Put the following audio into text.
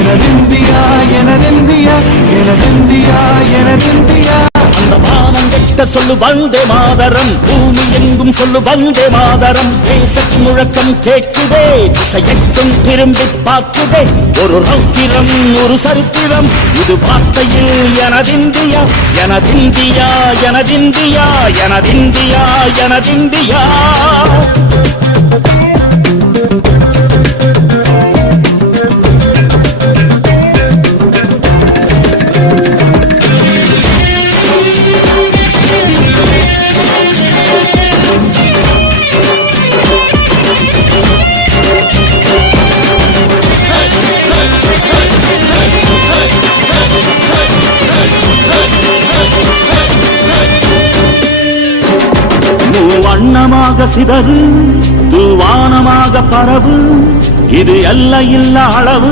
எனதிந்தியா எனதிந்தியா எனதிந்தியா எனதிந்தியா. அந்த வானம் கெட்ட சொல்லு வந்தே மாதரம், பூமி எங்கும் சொல்லு வந்தே மாதரம். தேச முழக்கம் கேட்குதே, திசையெட்டும் திரும்பி பார்க்குதே. ஒரு ரௌத்திரம் ஒரு சரித்திரம், இது வார்த்தையில் எனதிந்தியா எனதிந்தியா எனதிந்தியா எனதிந்தியா எனதிந்தியா. வண்ணமாக சிதறு, தூவானமாக பரவு, இது எல்லையில்லா அளவு.